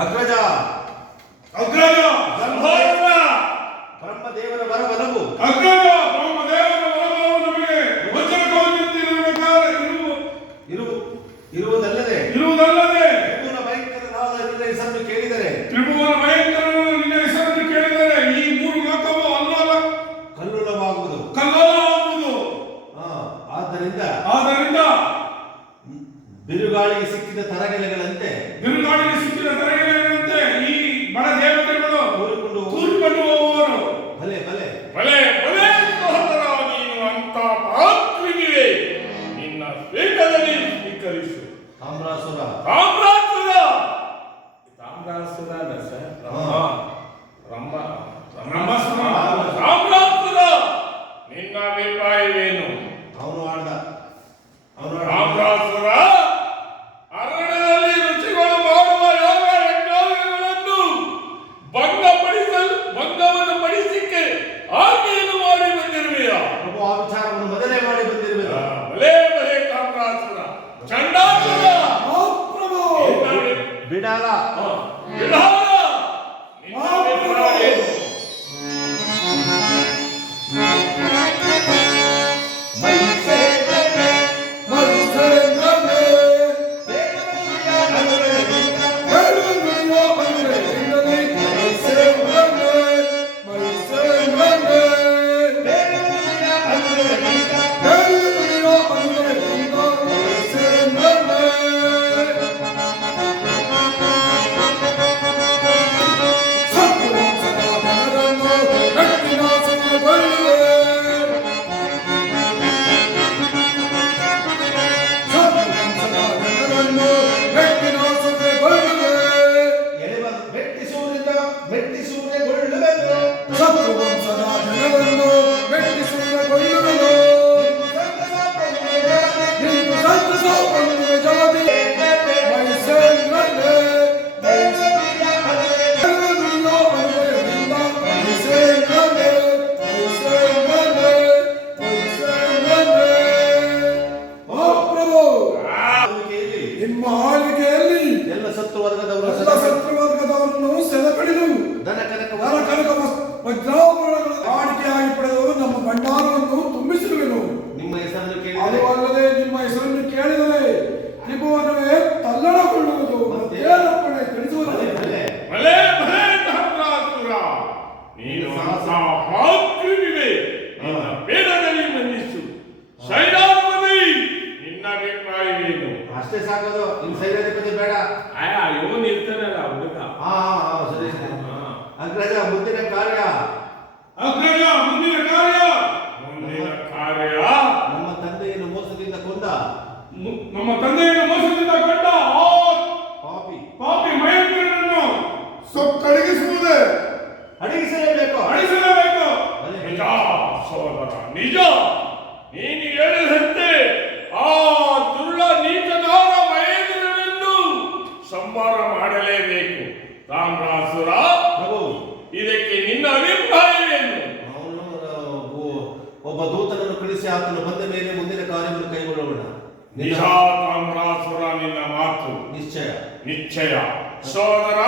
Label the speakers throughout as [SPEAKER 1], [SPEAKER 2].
[SPEAKER 1] ಅಗ್ರಜ.
[SPEAKER 2] ಅಗ್ರಜ
[SPEAKER 1] ಬ್ರಹ್ಮದೇವರ ವರ ಒಲವು ಅಗ್ರಜ ಬ್ರಹ್ಮದೇವರ ವರವಲವು
[SPEAKER 2] ನಮಗೆ ವಚನ ಇರುವು
[SPEAKER 1] ಇರುವುದಲ್ಲದೆ
[SPEAKER 2] ಇರುವುದಲ್ಲದೆ
[SPEAKER 1] ತ್ರಿಭುವನ ಭಯಂಕರನಾದ ನಿನ್ನ ಹೆಸರನ್ನು ಕೇಳಿದರೆ
[SPEAKER 2] ತ್ರಿಭುವನ ಭಯಂಕರನಾದ ನಿನ್ನ ಹೆಸರನ್ನು ಕೇಳಿದರೆ ಈ ಮೂರು ಲೋಕವು ಅಲ್ಲೋಲ
[SPEAKER 1] ಕಲ್ಲೋಲವಾಗುವುದು. ಕಲ್ಲೋಲವಾಗುವುದು. ಆದ್ದರಿಂದ
[SPEAKER 2] ಆದ್ದರಿಂದ
[SPEAKER 1] ಬಿರುಗಾಳಿಗೆ ಸಿಕ್ಕಿದ ತರಗೆಲೆಗಳ
[SPEAKER 3] ನಮ್ಮ
[SPEAKER 1] ತಂದೆಯನ್ನು ಮೋಸದಿಂದ
[SPEAKER 2] ಕಂಡ
[SPEAKER 1] ಪಾಪಿ.
[SPEAKER 2] ಪಾಪಿ ಮಯಂಕರನನ್ನು
[SPEAKER 3] ಸ್ವಲ್ಪ ಅಡಗಿಸುವುದೇ
[SPEAKER 1] ಅಡಗಿಸಲೇಬೇಕು. ಅಡಗಿಸಲೇಬೇಕು ನಿಜ ಸೋದರ ನಿಜ. ನೀನು ಹೇಳಿದಂತೆ ಆ ದುರ್ಳ ನೀಚನಾದ ಮಹೇಂದ್ರನನ್ನು ಸಂಹಾರ ಮಾಡಲೇಬೇಕು. ರಾಮರಾಸುರ
[SPEAKER 4] ಪ್ರಭು.
[SPEAKER 1] ಇದಕ್ಕೆ ನಿನ್ನ ಅಭಿಪ್ರಾಯವೇನು?
[SPEAKER 4] ಒಬ್ಬ ದೂತನನ್ನು ಕಳಿಸಿ ಆತನು ಬಂದ ಮೇಲೆ ಮುಂದಿನ ಕಾರ್ಯವನ್ನು ಕೈಗೊಳ್ಳ
[SPEAKER 1] ನಿಜ
[SPEAKER 4] ನಿಜ
[SPEAKER 1] ತಾಮ್ರಾಸುರ ನಿನ್ನ ಮಾತು
[SPEAKER 4] ನಿಶ್ಚಯ
[SPEAKER 1] ನಿಶ್ಚಯ ಸೋದರ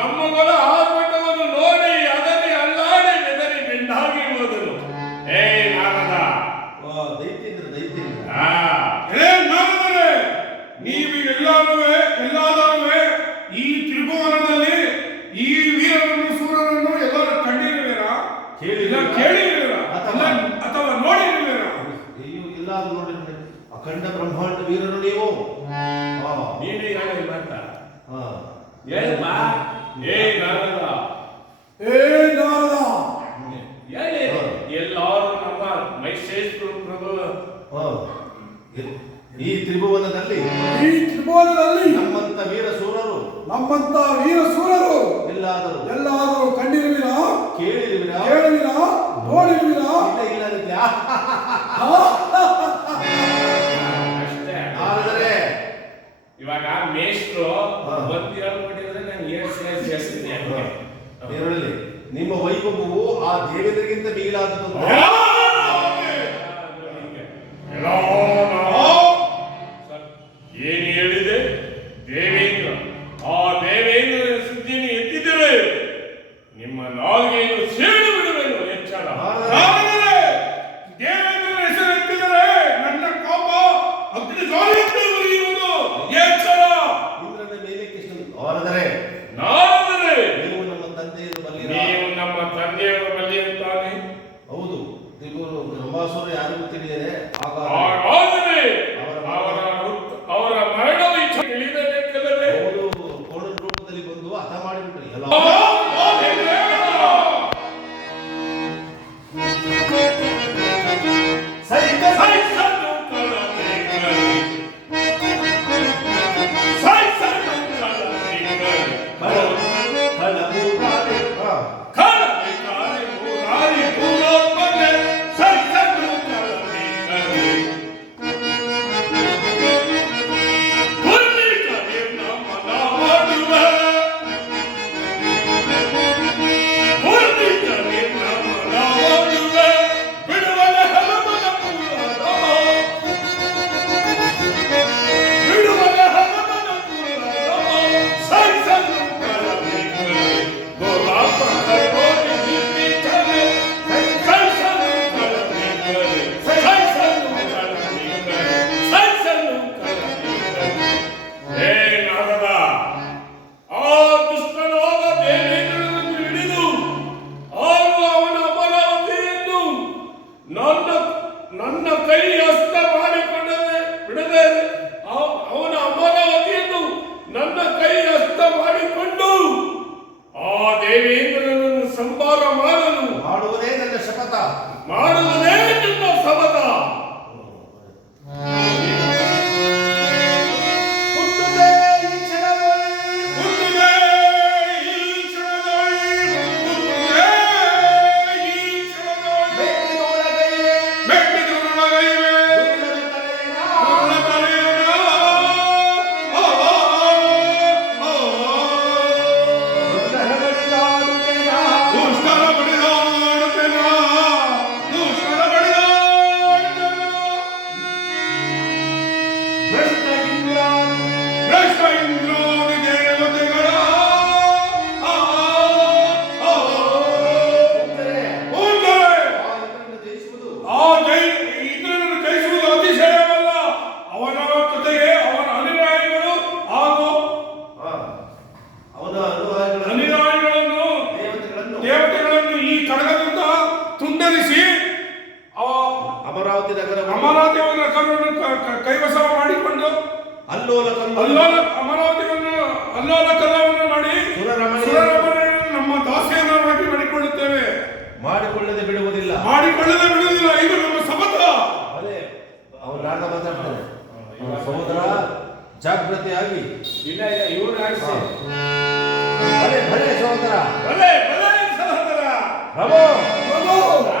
[SPEAKER 2] ನಮ್ಮ ಮೊಲ
[SPEAKER 1] ಆರ್ಭಟವನ್ನು ನೋಡಿ ಅದರಿ ಅಲ್ಲಾಡಿ ಬೆದರಿ ಬೆಂಡಾಗಿ ಹೋದನು. ಏ ನಾರದ.
[SPEAKER 4] ಓ, ದೈತ್ಯಂದ್ರ ದೈತ್ಯೇಂದ್ರ.
[SPEAKER 2] ಏ ನಾರದರೇ ನೀವು ಎಲ್ಲಾರೂ ಎಲ್ಲಾದರೂ ಈ ತ್ರಿಭುವನದಲ್ಲಿ ಈ ವೀರರನ್ನು ಸೂರರನ್ನು ಎಲ್ಲರೂ ಕಂಡಿರುವಿರಾ? ಕೇಳಿಲ್ಲ ಕೇಳಿರುವಿರಾ?
[SPEAKER 4] ಅಥವಾ-
[SPEAKER 2] ಅಥವಾ ನೋಡಿರುವಿರಾ?
[SPEAKER 4] ಅಯ್ಯೋ ಎಲ್ಲಾದ್ರೂ ನೋಡಿ ಅಖಂಡ ಬ್ರಹ್ಮಾಂಡ ವೀರರು ನೀವು. ಹಾ,
[SPEAKER 1] ಯಾರು ಮಾತ
[SPEAKER 4] ಹಾ.
[SPEAKER 1] ಏನಮ್ಮ ಏ ನಾರದ.
[SPEAKER 2] ಏ ನಾರದ.
[SPEAKER 1] ಹೇಳಿ ಎಲ್ಲರೂ ನಮ್ಮ ಮೈಸೇಶ್ವರ ಪ್ರಭು.
[SPEAKER 4] ಈ ತ್ರಿಭುವನದಲ್ಲಿ
[SPEAKER 2] ಈ ತ್ರಿಭುವನದಲ್ಲಿ
[SPEAKER 4] ನಮ್ಮಂತ ವೀರ ಸೂರರು
[SPEAKER 2] ನಮ್ಮಂತ ವೀರ ಸೂರರು
[SPEAKER 4] ಎಲ್ಲಾದರೂ
[SPEAKER 2] ಎಲ್ಲಾದರೂ ಕಂಡಿರುವಿರಾ?
[SPEAKER 4] ಕೇಳಿರುವಿರಾ?
[SPEAKER 2] ಕೇಳಿರುವಿರಾ? ನೋಡಿರುವಿರಾ?
[SPEAKER 4] ಇಲ್ಲ ಇಲ್ಲ
[SPEAKER 1] ಇವಾಗ ಮೇಷ್ಟ್ರು ಬರ್ತೀರ ನಾನು ಏಳು ಸೇರಿ
[SPEAKER 4] ನಿಮ್ಮ ವೈಭವವು ಆ ದೇವೇಂದ್ರಗಿಂತ ಮಿಗಿಲಾದದ್ದು ಬ್ರಹ್ಮಾಸುರ ಯಾರಿಗೂ ತಿಳಿಯದೆ ಮಾಡುವುದೇ
[SPEAKER 2] ಅಮರಾವತಿಯವರ ನಗರ ಅಮರಾವತಿ ಕೈವಸ ಮಾಡಿಕೊಂಡು
[SPEAKER 4] ಅಲ್ಲೋಲ ಕಲ್ಲೋಲ
[SPEAKER 2] ಅಲ್ಲೋಲ ಅಮರಾವತಿಯನ್ನು ಅಲ್ಲೋಲ ಕಲ್ಲವನ್ನು ಮಾಡಿ ನಮ್ಮ ದಾಸಿಯನ್ನಾಗಿ ಮಾಡಿಕೊಳ್ಳುತ್ತೇವೆ.
[SPEAKER 4] ಮಾಡಿಕೊಳ್ಳದೆ ಬಿಡುವುದಿಲ್ಲ.
[SPEAKER 2] ಮಾಡಿಕೊಳ್ಳದೆ ಬಿಡುವುದಿಲ್ಲ. ಇದು ನಮ್ಮ ಸಮತ
[SPEAKER 4] ಅದೇ ಅವ್ರು ನಾಡ ಮಾತಾಡ್ತಾರೆ. ಸಹೋದರ ಜಾಗೃತಿಯಾಗಿ.
[SPEAKER 1] ಇಲ್ಲ ಇಲ್ಲ ಇವ್ರು
[SPEAKER 4] ಭಲೆ ಭಲೆ ಸಹೋದರ.
[SPEAKER 1] ಬಲೆ ಬಲೆ ಸಹೋದರ.
[SPEAKER 4] ಪ್ರಭು.
[SPEAKER 1] ಆ,